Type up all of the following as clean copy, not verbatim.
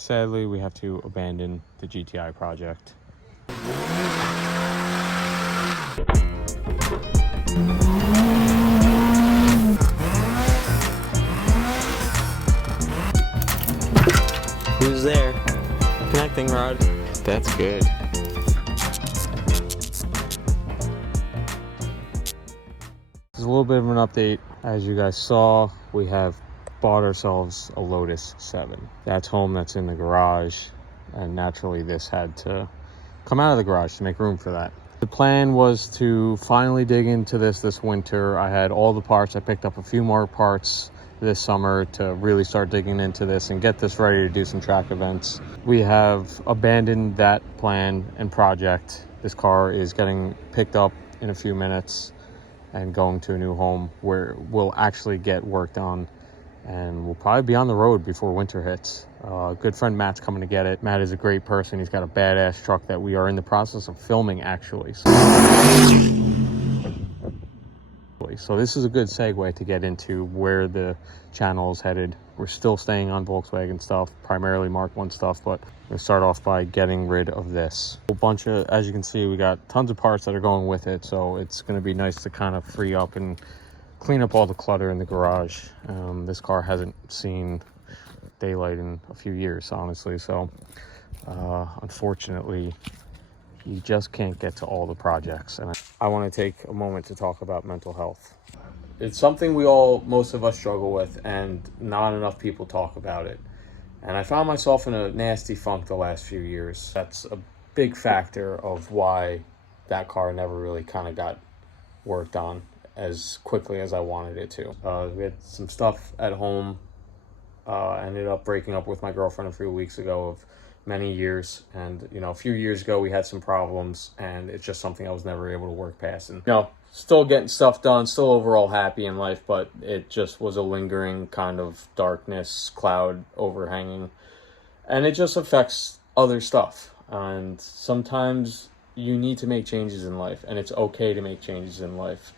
Sadly, we have to abandon the GTI project. Who's there? Connecting rod. That's good. This is a little bit of an update. As you guys saw, we have bought ourselves a Lotus 7. That's home, that's in the garage, and naturally this had to come out of the garage to make room for that. The plan was to finally dig into this winter. I had all the parts. I picked up a few more parts this summer to really start digging into this and get this ready to do some track events. We have abandoned that plan and project. This car is getting picked up in a few minutes and going to a new home where we'll actually get work done, and we'll probably be on the road before winter hits. Good friend Matt's coming to get it. Matt is a great person. He's got a badass truck that we are in the process of filming, actually. So this is a good segue to get into where the channel is headed. We're still staying on Volkswagen stuff, primarily Mark 1 stuff, but we'll start off by getting rid of this. A bunch of, as you can see, we got tons of parts that are going with it, so it's going to be nice to kind of free up and clean up all the clutter in the garage. This car hasn't seen daylight in a few years, honestly, so unfortunately you just can't get to all the projects. And I want to take a moment to talk about mental health. It's something most of us struggle with, and not enough people talk about it. And I found myself in a nasty funk the last few years. That's a big factor of why that car never really kind of got worked on as quickly as I wanted it to. We had some stuff at home. I ended up breaking up with my girlfriend a few weeks ago of many years, and a few years ago we had some problems, and it's just something I was never able to work past. And still getting stuff done, still overall happy in life, but it just was a lingering kind of darkness cloud overhanging, and it just affects other stuff. And sometimes you need to make changes in life, and it's okay to make changes in life.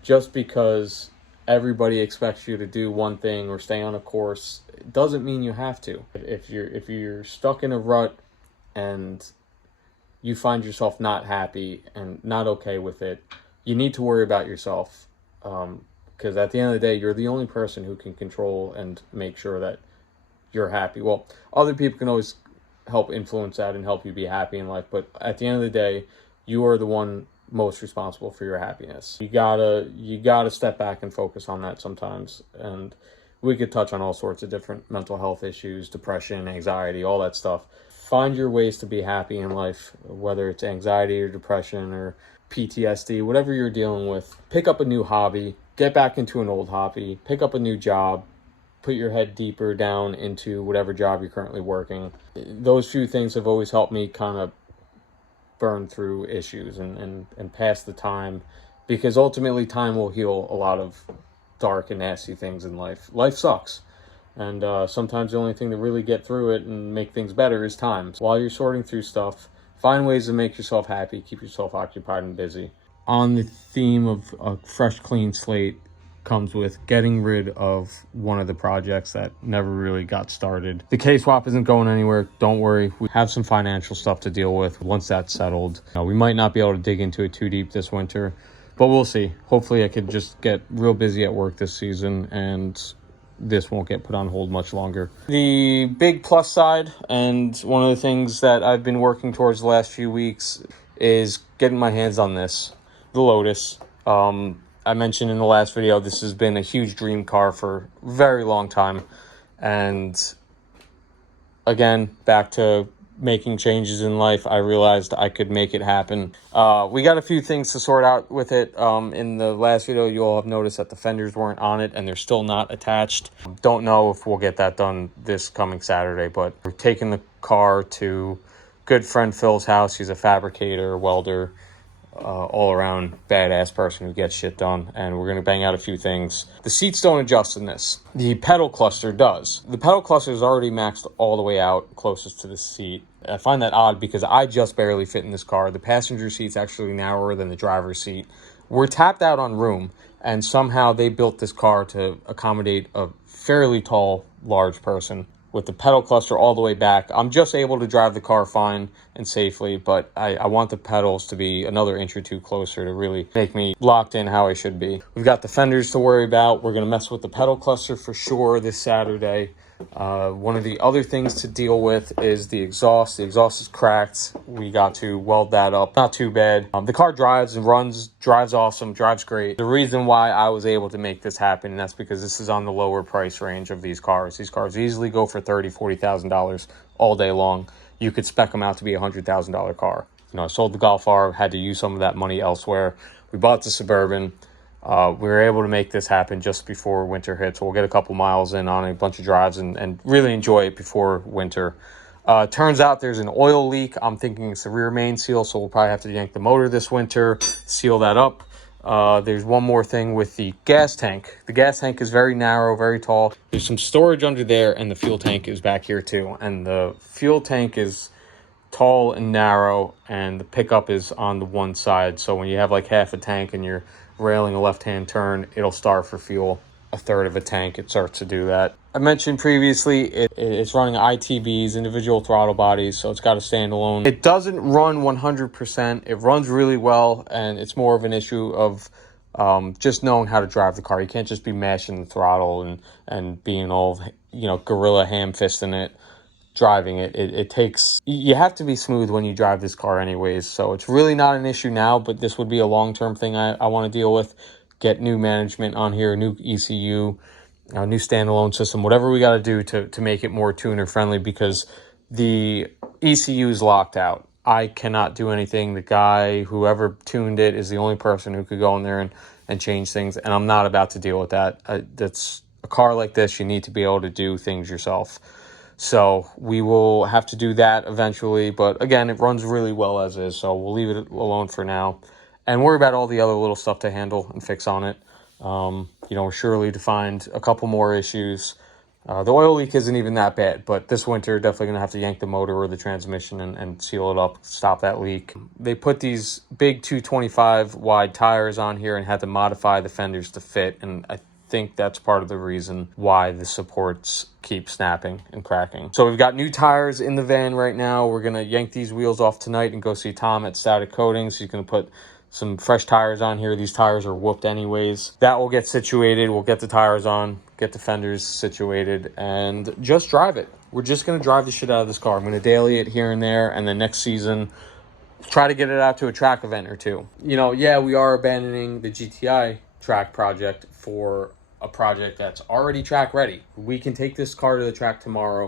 Just because everybody expects you to do one thing or stay on a course, it doesn't mean you have to. If you're stuck in a rut and you find yourself not happy and not okay with it, you need to worry about yourself, because at the end of the day, you're the only person who can control and make sure that you're happy. Well, other people can always help influence that and help you be happy in life, but at the end of the day, you are the one most responsible for your happiness. You gotta step back and focus on that sometimes. And we could touch on all sorts of different mental health issues, depression, anxiety, all that stuff. Find your ways to be happy in life, whether it's anxiety or depression or PTSD, whatever you're dealing with. Pick up a new hobby, get back into an old hobby, pick up a new job, put your head deeper down into whatever job you're currently working. Those few things have always helped me kind of burn through issues and pass the time, because ultimately time will heal a lot of dark and nasty things in life. Life sucks, and sometimes the only thing to really get through it and make things better is time. While you're sorting through stuff, find ways to make yourself happy, keep yourself occupied and busy. On the theme of a fresh, clean slate comes with getting rid of one of the projects that never really got started. The K-swap isn't going anywhere. Don't worry. We have some financial stuff to deal with once that's settled. We might not be able to dig into it too deep this winter, but we'll see. Hopefully I could just get real busy at work this season and this won't get put on hold much longer. The big plus side, and one of the things that I've been working towards the last few weeks, is getting my hands on this, the Lotus. I mentioned in the last video, this has been a huge dream car for a very long time. And again, back to making changes in life, I realized I could make it happen. We got a few things to sort out with it. In the last video, you all have noticed that the fenders weren't on it and they're still not attached. Don't know if we'll get that done this coming Saturday, but we're taking the car to good friend Phil's house. He's a fabricator, welder, all around badass person who gets shit done, and we're gonna bang out a few things. The seats don't adjust in this. The pedal cluster does. The pedal cluster is already maxed all the way out closest to the seat. I find that odd because I just barely fit in this car. The passenger seat's actually narrower than the driver's seat. We're tapped out on room, and somehow they built this car to accommodate a fairly tall, large person with the pedal cluster all the way back. I'm just able to drive the car fine and safely, but I want the pedals to be another inch or two closer to really make me locked in how I should be. We've got the fenders to worry about. We're going to mess with the pedal cluster for sure this Saturday. One of the other things to deal with is the exhaust. The exhaust is cracked. We got to weld that up. Not too bad. The car drives and runs, drives awesome, drives great. The reason why I was able to make this happen, and that's because this is on the lower price range of these cars. These cars easily go for $30,000, $40,000 all day long. You could spec them out to be a $100,000 car. You know, I sold the Golf R, had to use some of that money elsewhere. We bought the Suburban. We were able to make this happen just before winter hits. We'll get a couple miles in on a bunch of drives and really enjoy it before winter. Turns out there's an oil leak. I'm thinking it's the rear main seal, so we'll probably have to yank the motor this winter, seal that up. There's one more thing with the gas tank. The gas tank is very narrow, very tall. There's some storage under there, and the fuel tank is back here too. And the fuel tank is tall and narrow, and the pickup is on the one side. So when you have like half a tank and you're railing a left-hand turn, it'll start for fuel. A third of a tank, it starts to do that. I mentioned previously it's running ITBs, individual throttle bodies, so it's got a standalone. It doesn't run 100%. It runs really well, and it's more of an issue of just knowing how to drive the car. You can't just be mashing the throttle and being all, gorilla ham-fisting it, driving it. It takes, you have to be smooth when you drive this car anyways, so it's really not an issue now, but this would be a long-term thing I want to deal with. Get new management on here, new ECU, a new standalone system, whatever we got to do to make it more tuner friendly, because the ECU is locked out. I cannot do anything. The guy, whoever tuned it, is the only person who could go in there and change things, and I'm not about to deal with that. That's a car like this, you need to be able to do things yourself. So we will have to do that eventually, but again, it runs really well as is, so we'll leave it alone for now and worry about all the other little stuff to handle and fix on it. We're surely to find a couple more issues. The oil leak isn't even that bad, but this winter, definitely going to have to yank the motor or the transmission and seal it up, stop that leak. They put these big 225 wide tires on here and had to modify the fenders to fit, and I think that's part of the reason why the supports keep snapping and cracking. So we've got new tires in the van right now. We're going to yank these wheels off tonight and go see Tom at Static Coatings. He's going to put some fresh tires on here. These tires are whooped anyways. That will get situated. We'll get the tires on, get the fenders situated, and just drive it. We're just going to drive the shit out of this car. I'm going to daily it here and there, and then next season, try to get it out to a track event or two. We are abandoning the GTI track project for a project that's already track ready. We can take this car to the track tomorrow.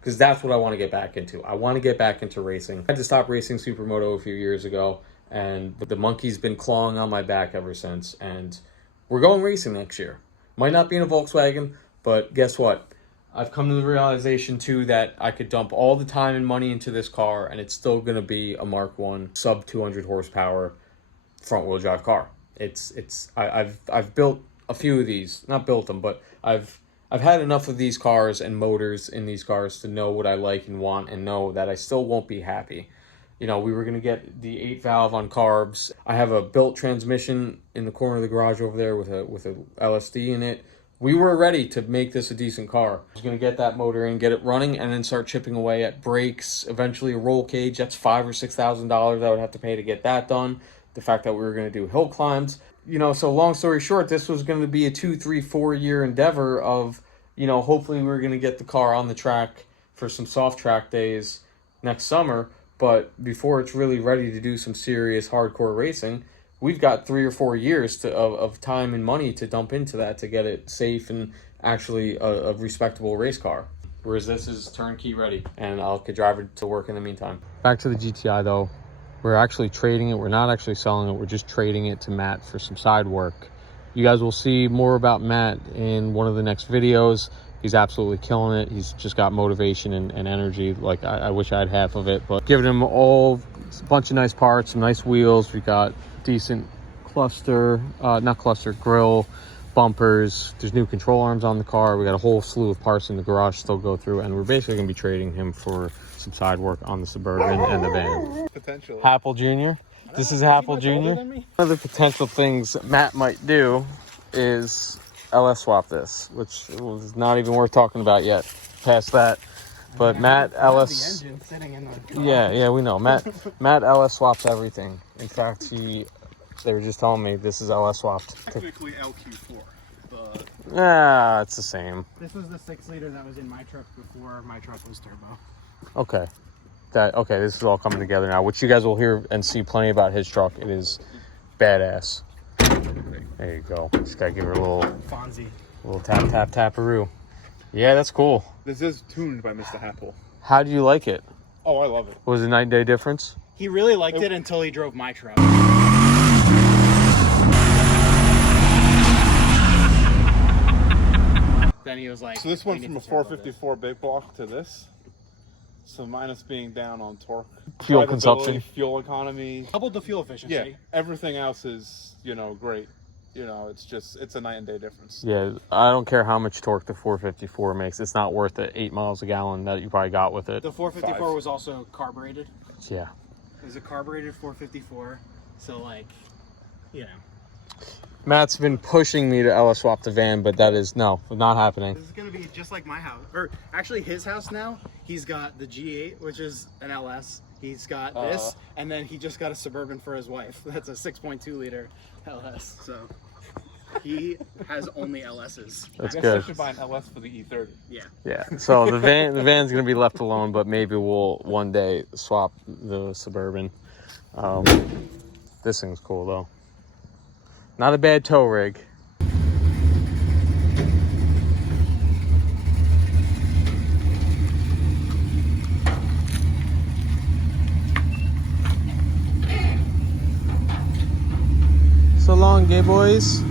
Because that's what I want to get back into. I want to get back into racing. I had to stop racing Supermoto a few years ago, and the monkey's been clawing on my back ever since, and we're going racing next year. Might not be in a Volkswagen, but guess what? I've come to the realization, too, that I could dump all the time and money into this car, and it's still going to be a Mark 1 sub 200 horsepower front-wheel drive car. I've built a few of these. Not built them, but I've had enough of these cars and motors in these cars to know what I like and want, and know that I still won't be happy. We were going to get the 8-valve on carbs. I have a built transmission in the corner of the garage over there with a LSD in it. we were ready to make this a decent car. I was going to get that motor in, get it running, and then start chipping away at brakes, eventually a roll cage. That's $5,000 or $6,000 I would have to pay to get that done. The fact that we were going to do hill climbs. So long story short, this was going to be a 2, 3, 4 year endeavor of, hopefully we were going to get the car on the track for some soft track days next summer. But before it's really ready to do some serious hardcore racing, we've got 3 or 4 years of time and money to dump into that to get it safe and actually a respectable race car. Whereas this is turnkey ready, and I could drive it to work in the meantime. Back to the GTI though. We're actually trading it. We're not actually selling it. We're just trading it to Matt for some side work. You guys will see more about Matt in one of the next videos. He's absolutely killing it. He's just got motivation and energy. Like, I wish I had half of it, but giving him a bunch of nice parts, some nice wheels. We got decent grill, bumpers. There's new control arms on the car. We got a whole slew of parts in the garage still go through, and we're basically gonna be trading him for some side work on the Suburban and the van. Potentially. Happel Jr. This is Happel Jr. One of the potential things Matt might do is LS swap this, which is not even worth talking about yet. Past that. But Matt LS, yeah, we know. Matt LS swaps everything. In fact, they were just telling me this is LS swapped. Technically LQ4, but it's the same. This was the 6-liter that was in my truck before my truck was turbo. Okay, this is all coming together now, which you guys will hear and see plenty about his truck. It is badass. There you go. Just gotta give her a little Fonzie, little taparoo. Yeah, that's cool. this is tuned by Mr. Happel. How do you like it? Oh, I love it. Was it a night and day difference? he really liked it until he drove my truck. Then he was like, So this went from a 454 big block to this. So minus being down on torque, Fuel drivability, consumption. fuel economy. doubled the fuel efficiency. Yeah, everything else is, great. It's a night and day difference. Yeah, I don't care how much torque the 454 makes. It's not worth the 8 miles a gallon that you probably got with it. The 454 5. was also carbureted. Yeah. It was a carbureted 454. So Matt's been pushing me to LS swap the van, but that is not happening. This is gonna be just like my house, or actually his house now. He's got the G8, which is an LS. He's got this, and then he just got a Suburban for his wife. That's a 6.2 liter LS. So he has only LSs. That's I good. should buy an LS for the E30. Yeah. Yeah. So the van's gonna be left alone, but maybe we'll one day swap the Suburban. This thing's cool though. Not a bad tow rig. So long, gay boys.